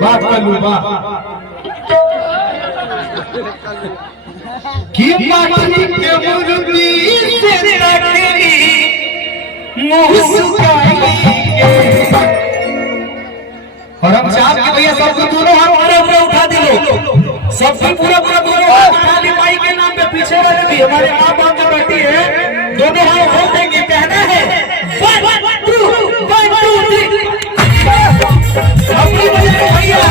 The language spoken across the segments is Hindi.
बात कलू बा कि माटी के मूर्ति से रखी मुस्काई के और हम चाह के भैया सबको दोनों हाथ ऊपर उठा दिलो सबसे पूरा पूरा दोनों हाथ उठा ली माई के नाम पे। पीछे वाले भी हमारे माँ बाप जो बैठी है दोनों हाथ उठा देंगे। कहना है 1 2 3 अपनी बजाए भैया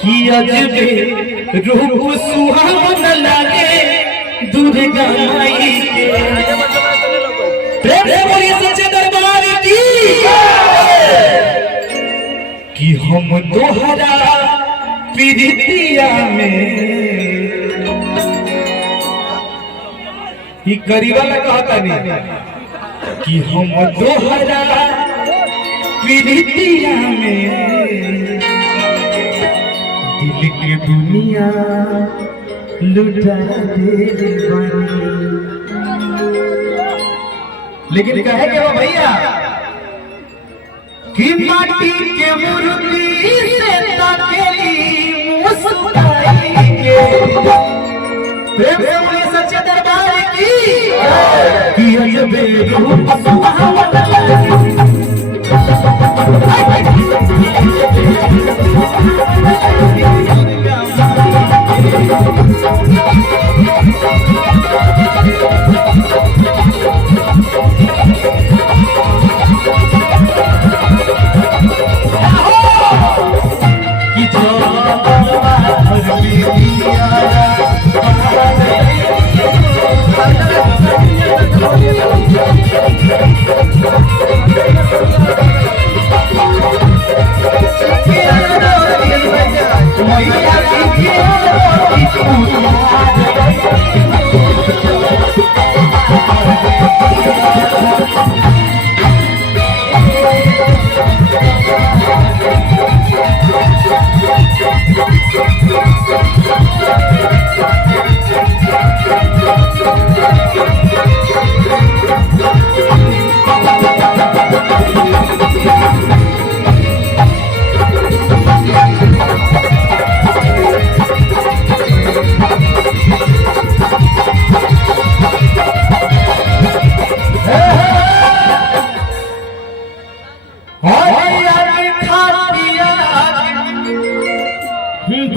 कि अजबे रूप सुहावन लागे दुर्गा माई के। प्रेम से बोलिए सच्चे दरबार की कि हम तोहरा प्रीतिया में ही करीबा में कहता नहीं कि हम तोहरा प्रीतिया में दिल की दुनिया लुटा दे बनी। लेकिन कहे के वो भैया कि माटी के मूर्ति से ताकेली मुस्काई के। प्रेम से बोलिए सच्चे दरबार की कि अजबे रूप सुहावन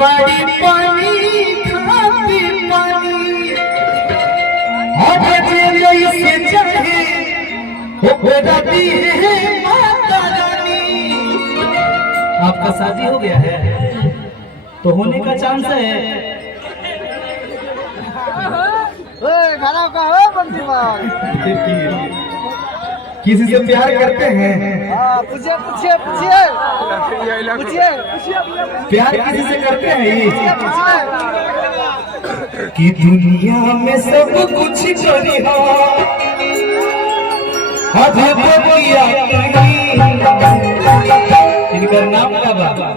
बड़ी पानी खाती पानी से चाहे हो जाती है माता रानी। आपका शादी हो गया है तो होने का चांस है। किसी से प्यार करते हैं? पूछिए पूछिए पूछिए पूछिए प्यार किसी से करते हैं ये कि दुनिया में सब कुछ करी हो इनका नाम क्या बाबा?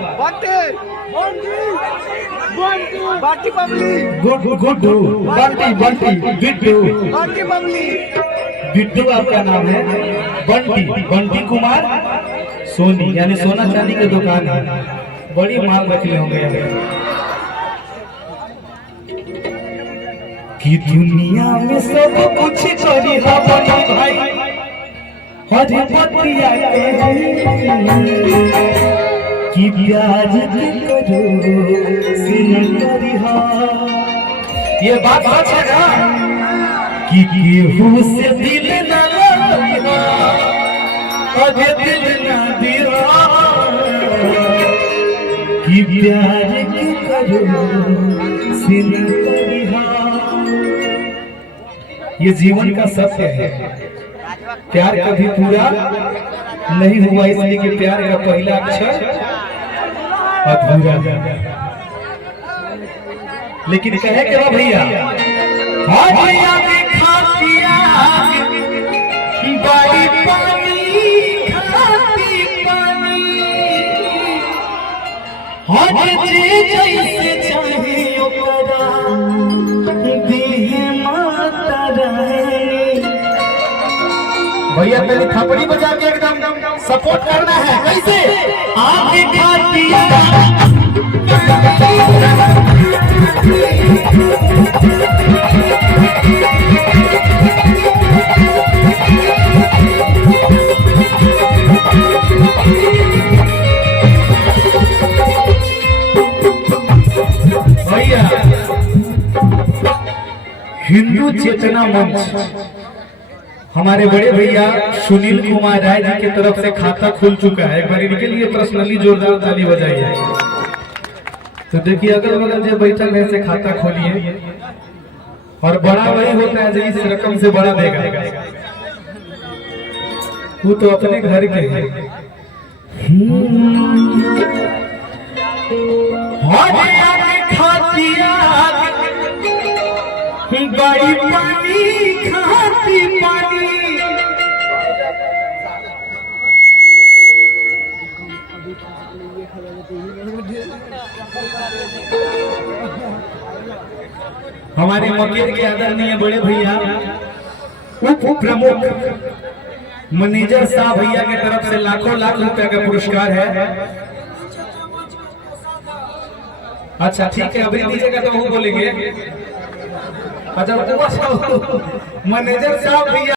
बाटी पबली गुड्डू बंटी बंटी बिट्टू बाटी पबली बिट्टू आपका नाम है। बंटी बंटी कुमार सोनी यानी सोना चांदी की दुकान है। बड़ी माल रखले होंगे कि दुनिया में सब कुछ करी हो बड़ी भाई हरे पतिया कि प्यार की करो सिन करी हो। ये बात सच है ना कि केहू से दिल न लगा अबे दिल न दिया कि प्यार की ये जीवन का सत्य है। प्यार कभी पूरा नहीं हुआ, इसलिए कि प्यार का पहला अक्षर अधूरा। लेकिन कहे क्या भैया, हाँ भैया देखा किया बड़ी पानी खाती पानी, हाँ जे जैसे चाहिए ओकरा देह माता रानी। भैया तेरी थपड़ी बजा के एकदम सपोर्ट करना है। कैसे आगे खाती भैया हिंदू चेतना मंच हमारे बड़े भैया सुनील कुमार राय जी की तरफ से खाता खुल चुका है। एक बार इनके लिए पर्सनली जोरदार ताली बजाइए। तो देखिए अगल बगल जो बैठल है से खाता खोलिए, और बड़ा वही होता है जो इस रकम से बड़ा देगा। वो तो अपने घर के है। बड़ी पानी खाती पानी, हमारे मकेर के आदरणीय बड़े भैया उप प्रमुख मैनेजर साहब भैया की तरफ से लाखों लाख रुपए का पुरस्कार है। अच्छा ठीक है, अभी दीजिएगा तो वो बोलेंगे। अच्छा मैनेजर साहब भैया